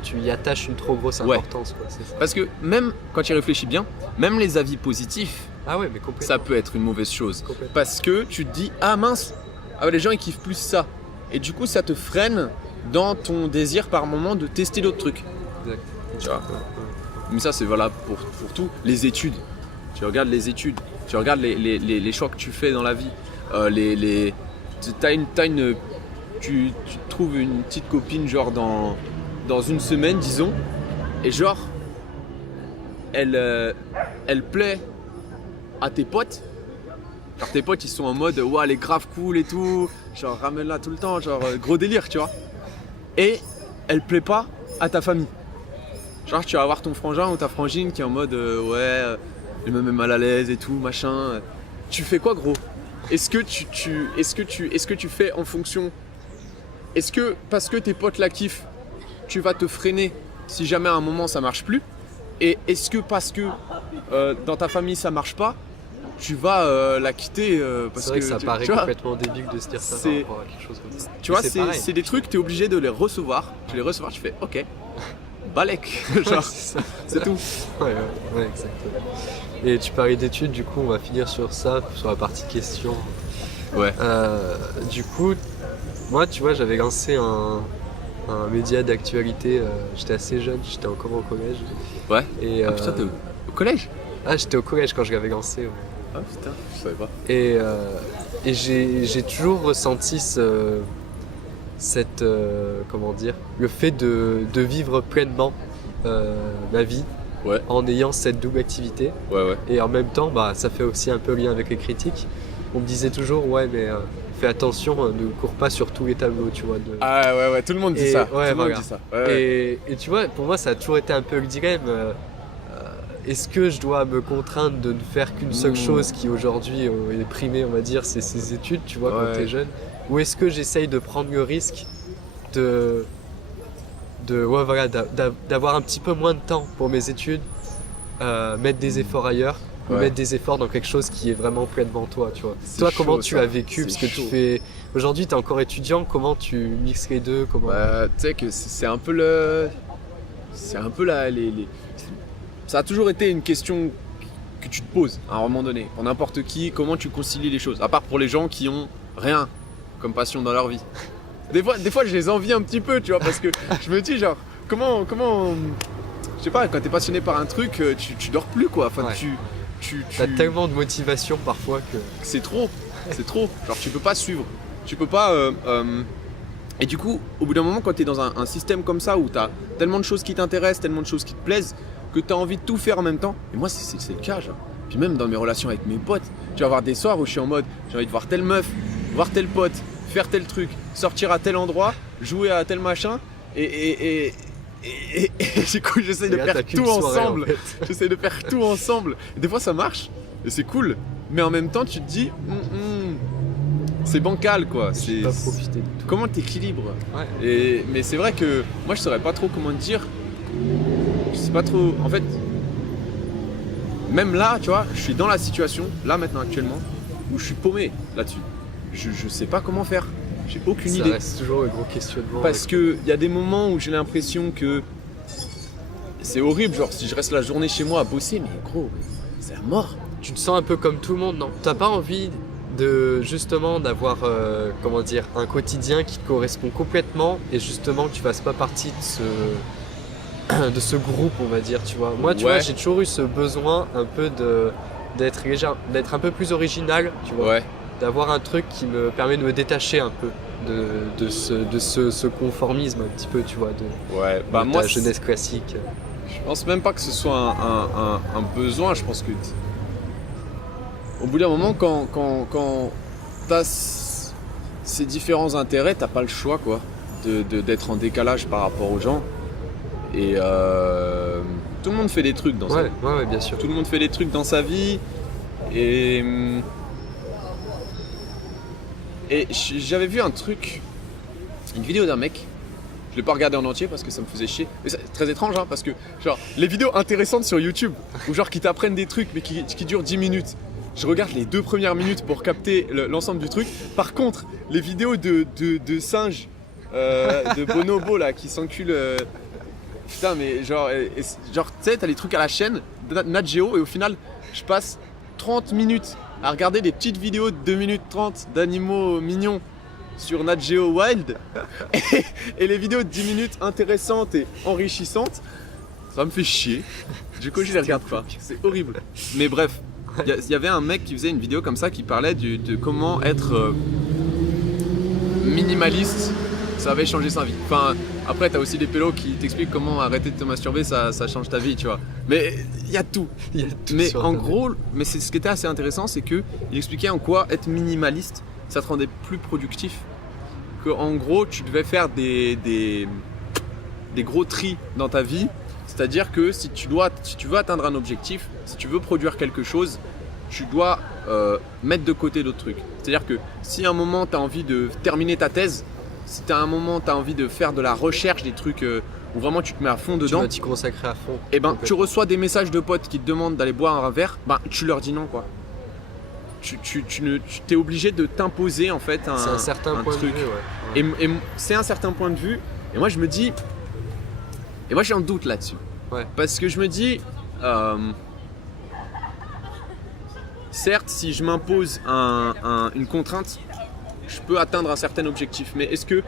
tu y attaches une trop grosse importance. Ouais. Quoi, c'est ça. Parce que même quand tu y réfléchis bien, même les avis positifs, mais ça peut être une mauvaise chose. Parce que tu te dis ah mince, les gens ils kiffent plus ça. Et du coup ça te freine dans ton désir par moment de tester d'autres trucs. Exact. Tu vois. Mais ça c'est valable pour tout. Les études, tu regardes les études, tu regardes les choix que tu fais dans la vie. Tu trouves une petite copine genre dans une semaine disons, et genre elle plaît à tes potes. Genre tes potes ils sont en mode ouais elle est grave cool et tout, genre ramène-la tout le temps, genre gros délire tu vois. Et elle plaît pas à ta famille. Genre tu vas avoir ton frangin ou ta frangine qui est en mode elle me met mal à l'aise et tout machin. Tu fais quoi gros? Est-ce que tu fais en fonction? Est-ce que parce que tes potes la kiffent, tu vas te freiner si jamais à un moment ça marche plus? Et est-ce que parce que dans ta famille ça marche pas, tu vas la quitter parce que ça paraît complètement débile de se dire ça par rapport à quelque chose comme ça. Tu vois, c'est des trucs, tu es obligé de les recevoir. Tu fais ok, balèque, genre c'est tout. Ouais, exactement. Et tu parlais d'études, du coup on va finir sur ça, sur la partie questions. Ouais. Du coup, moi tu vois j'avais lancé un média d'actualité, j'étais assez jeune, j'étais encore au collège. Ouais. Et putain, t'es au collège? Ah, j'étais au collège quand je l'avais lancé. Ouais. Ah putain, je savais pas. Et j'ai toujours ressenti comment dire, le fait de vivre pleinement ma vie, ouais, en ayant cette double activité. Ouais. Et en même temps, ça fait aussi un peu lien avec les critiques. On me disait toujours, mais fais attention, ne cours pas sur tous les tableaux, tu vois. Ah ouais, tout le monde dit ça. Ouais, tout le monde dit ça. Ouais. Et tu vois, pour moi, ça a toujours été un peu le dilemme. est-ce que je dois me contraindre de ne faire qu'une seule chose qui aujourd'hui est primée, on va dire, c'est ses études, tu vois, quand t'es jeune, ou est-ce que j'essaye de prendre le risque d'avoir un petit peu moins de temps pour mes études, mettre des efforts ailleurs, ou mettre des efforts dans quelque chose qui est vraiment près devant toi, tu vois. Toi, comment tu as vécu, parce que tu fais... Aujourd'hui, tu es encore étudiant, comment tu mixes les deux, comment... Tu sais que c'est un peu le... C'est un peu Ça a toujours été une question que tu te poses à un moment donné. Pour n'importe qui, comment tu concilies les choses. À part pour les gens qui ont rien comme passion dans leur vie. Des fois, je les envie un petit peu, tu vois, parce que je me dis genre, comment... Je sais pas, quand t'es passionné par un truc, tu dors plus, quoi. Enfin, T'as tellement de motivation parfois que... C'est trop. Genre, tu peux pas suivre. Tu peux pas... Et du coup, au bout d'un moment, quand tu es dans un système comme ça où tu as tellement de choses qui t'intéressent, tellement de choses qui te plaisent, que tu as envie de tout faire en même temps, et moi c'est le cas, genre. Puis même dans mes relations avec mes potes, tu vas avoir des soirs où je suis en mode j'ai envie de voir telle meuf, voir tel pote, faire tel truc, sortir à tel endroit, jouer à tel machin, et du coup j'essaie de faire tout ensemble. En fait. J'essaie de faire tout ensemble. Et des fois ça marche, et c'est cool, mais en même temps tu te dis c'est bancal, quoi. C'est pas profiter de tout. Comment t'équilibres. Mais c'est vrai que moi je saurais pas trop comment te dire. Je sais pas trop. En fait, même là, tu vois, je suis dans la situation, là maintenant actuellement, où je suis paumé là-dessus. Je sais pas comment faire. J'ai aucune idée. Ça reste toujours un gros questionnement. Parce qu'il y a des moments où j'ai l'impression que c'est horrible. Genre si je reste la journée chez moi à bosser, mais gros, c'est à mort. Tu te sens un peu comme tout le monde, non? T'as pas envie justement d'avoir un quotidien qui te correspond complètement et justement que tu fasses pas partie de ce groupe, on va dire, tu vois. Moi, tu vois, j'ai toujours eu ce besoin un peu d'être un peu plus original, tu vois. D'avoir un truc qui me permet de me détacher un peu de ce conformisme un petit peu, tu vois, de moi, ta jeunesse classique. Je pense même pas que ce soit un besoin, je pense que au bout d'un moment, quand t'as ces différents intérêts, t'as pas le choix, quoi, d'être en décalage par rapport aux gens. Et tout le monde fait des trucs dans sa vie. Ouais, bien sûr. Tout le monde fait des trucs dans sa vie. Et j'avais vu un truc, une vidéo d'un mec. Je l'ai pas regardé en entier parce que ça me faisait chier. Mais c'est très étrange, hein, parce que genre les vidéos intéressantes sur YouTube, ou genre qui t'apprennent des trucs mais qui durent 10 minutes. Je regarde les 2 premières minutes pour capter l'ensemble du truc. Par contre, les vidéos de singes, de bonobos là, qui s'enculent. Putain, mais genre tu sais, t'as les trucs à la chaîne, Nat Geo, et au final, je passe 30 minutes à regarder des petites vidéos de 2 minutes 30 d'animaux mignons sur Nat Geo Wild. Et les vidéos de 10 minutes intéressantes et enrichissantes, ça me fait chier. Du coup, je les regarde pas. C'est horrible. Mais bref. Il y avait un mec qui faisait une vidéo comme ça qui parlait de comment être minimaliste, ça avait changé sa vie. Enfin, après, t'as aussi des pélos qui t'expliquent comment arrêter de te masturber, ça change ta vie, tu vois. Mais il y a tout. Mais en gros, c'est ce qui était assez intéressant, c'est qu'il expliquait en quoi être minimaliste, ça te rendait plus productif. Qu'en gros, tu devais faire des gros tris dans ta vie. C'est-à-dire que si tu veux atteindre un objectif, si tu veux produire quelque chose, tu dois mettre de côté d'autres trucs. C'est-à-dire que si à un moment tu as envie de terminer ta thèse, si à un moment tu as envie de faire de la recherche, des trucs où vraiment tu te mets à fond dedans, tu vas t'y consacrer à fond. Et ben tu reçois des messages de potes qui te demandent d'aller boire un verre, ben tu leur dis non, quoi. Tu t'es obligé de t'imposer en fait un certain point truc. De vue, Et c'est un certain point de vue. Et moi je me dis, et moi j'ai un doute là-dessus. Parce que je me dis, certes, si je m'impose une contrainte, je peux atteindre un certain objectif. Mais est-ce que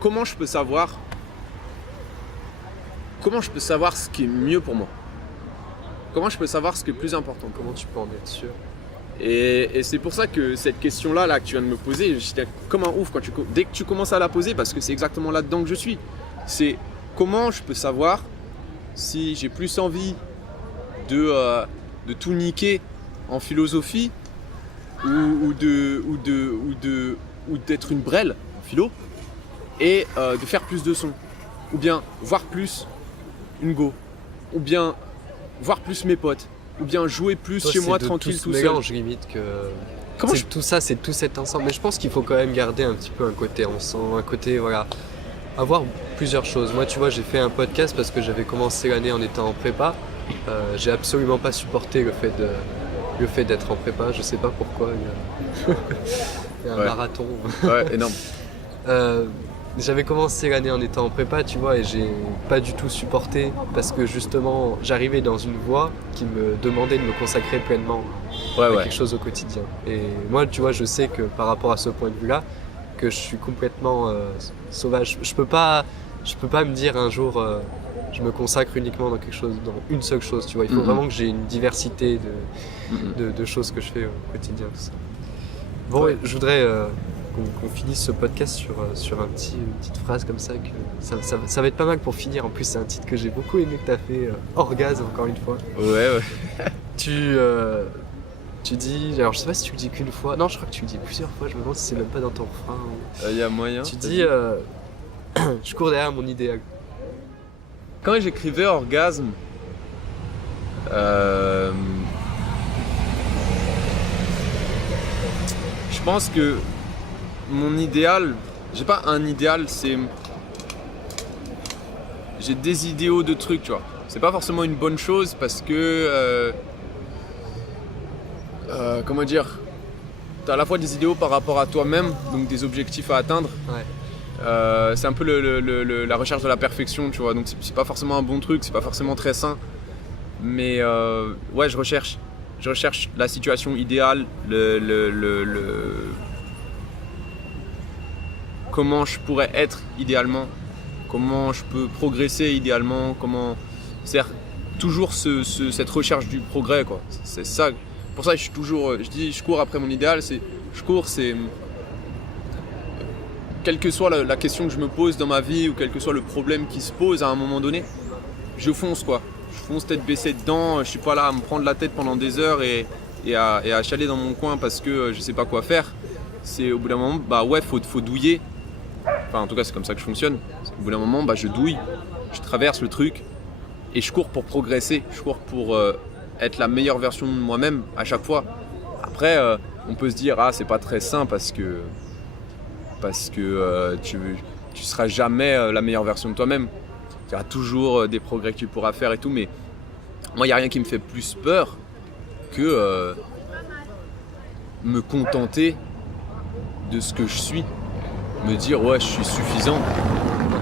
comment je peux savoir ce qui est mieux pour moi? Comment je peux savoir ce qui est plus important? Comment tu peux en être sûr? Et c'est pour ça que cette question-là que tu viens de me poser, j'étais comme un ouf dès que tu commences à la poser, parce que c'est exactement là-dedans que je suis. C'est comment je peux savoir si j'ai plus envie de tout niquer en philosophie ou d'être une brêle en philo et de faire plus de sons, ou bien voir plus une go, ou bien voir plus mes potes, ou bien jouer plus Toi, chez moi c'est de tranquille tout tout ce seul. mélange limite que Comment tout ça, c'est tout cet ensemble. Mais je pense qu'il faut quand même garder un petit peu un côté ensemble, un côté voilà, avoir plusieurs choses. Moi, tu vois, j'ai fait un podcast parce que j'avais commencé l'année en étant en prépa. J'ai absolument pas supporté le fait d'être en prépa. Je sais pas pourquoi. Il y a un marathon. Ouais, énorme. J'avais commencé l'année en étant en prépa, tu vois, et j'ai pas du tout supporté parce que justement, j'arrivais dans une voie qui me demandait de me consacrer pleinement à quelque chose au quotidien. Et moi, tu vois, je sais que par rapport à ce point de vue-là, que je suis complètement sauvage. Je peux pas me dire un jour, je me consacre uniquement dans quelque chose, dans une seule chose, tu vois. Il faut vraiment que j'ai une diversité de choses que je fais au quotidien, tout ça. Bon, je voudrais qu'on finisse ce podcast sur une petite phrase comme ça, que ça va être pas mal pour finir. En plus, c'est un titre que j'ai beaucoup aimé que tu as fait, Orgasme, encore une fois. Ouais. Tu dis, alors je sais pas si tu le dis qu'une fois, non, je crois que tu le dis plusieurs fois, je me demande si c'est même pas dans ton refrain. Il y a moyen. Tu dis, je cours derrière mon idéal. Quand j'écrivais Orgasme, je pense que mon idéal, j'ai pas un idéal, j'ai des idéaux de trucs, tu vois. C'est pas forcément une bonne chose parce que comment dire, t'as à la fois des idéaux par rapport à toi-même, donc des objectifs à atteindre. Ouais. C'est un peu la recherche de la perfection, tu vois. Donc c'est pas forcément un bon truc, c'est pas forcément très sain. Mais ouais, je recherche la situation idéale, comment je pourrais être idéalement, comment je peux progresser idéalement, c'est toujours cette recherche du progrès, quoi. C'est ça. Pour ça, je cours après mon idéal. Quelle que soit la question que je me pose dans ma vie ou quel que soit le problème qui se pose à un moment donné, je fonce, quoi. Je fonce tête baissée dedans. Je suis pas là à me prendre la tête pendant des heures et à chialer dans mon coin parce que je sais pas quoi faire. C'est au bout d'un moment, faut douiller. Enfin, en tout cas, c'est comme ça que je fonctionne. Au bout d'un moment, je douille, je traverse le truc et je cours pour progresser. Je cours pour être la meilleure version de moi-même à chaque fois. Après, on peut se dire, c'est pas très sain parce que tu seras jamais la meilleure version de toi-même. Il y aura toujours des progrès que tu pourras faire et tout, mais moi, il n'y a rien qui me fait plus peur que me contenter de ce que je suis. Me dire, ouais, je suis suffisant,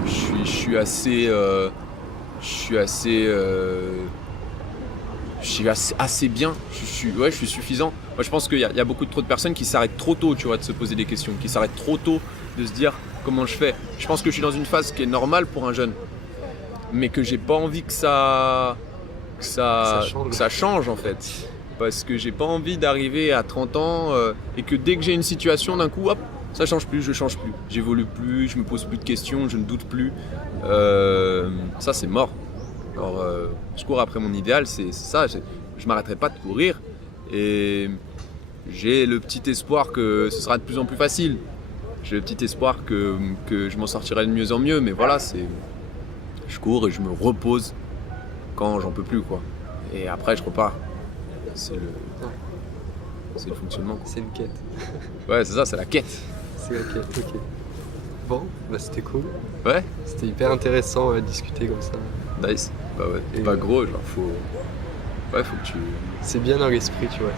je suis assez bien, je suis suffisant. Moi, je pense qu'il y a beaucoup trop de personnes qui s'arrêtent trop tôt, tu vois, de se poser des questions, qui s'arrêtent trop tôt de se dire comment je fais. Je pense que je suis dans une phase qui est normale pour un jeune, mais que j'ai pas envie que ça change en fait. Parce que j'ai pas envie d'arriver à 30 ans et que dès que j'ai une situation, d'un coup, hop, ça change plus, je change plus, j'évolue plus, je me pose plus de questions, je ne doute plus. Ça, c'est mort. Alors, je cours après mon idéal, c'est ça, je m'arrêterai pas de courir et j'ai le petit espoir que ce sera de plus en plus facile. J'ai le petit espoir que je m'en sortirai de mieux en mieux, mais voilà, je cours et je me repose quand j'en peux plus, quoi. Et après, je repars. C'est le fonctionnement. C'est une quête. Ouais, c'est ça, c'est la quête. C'est la quête, ok. Bon, c'était cool. Ouais. C'était hyper intéressant de discuter comme ça. Nice. Bah ouais, t'es pas gros, genre faut que tu... C'est bien dans l'esprit, tu vois,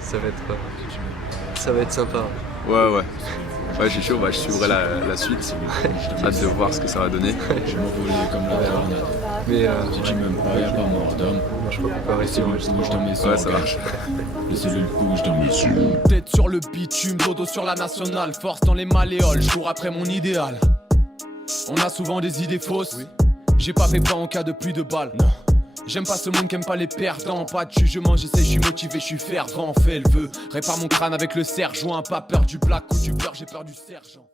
ça va être sympa. Ouais, j'ai chaud, je suivrai la suite. J'ai hâte de voir ce que ça va donner. Je m'envolais comme la tornade. Mais tu dis même pas, y'a pas mort d'homme. Je crois qu'on peut Les arrêter. cellules bougent dans mes Ouais, ça organes. marche. Les cellules bougent dans mes cellules. Tête sur le bitume, dodo sur la nationale, force dans les malléoles, je cours après mon idéal. On a souvent des idées fausses, j'ai pas fait peur en cas de pluie de balles. Non. J'aime pas ce monde qui aime pas les perdants, pas de jugement, j'essaie, je suis motivé, je suis fervent, fais le vœu, répare mon crâne avec le serre-joint, pas peur du black ou du beurre, j'ai peur du sergent.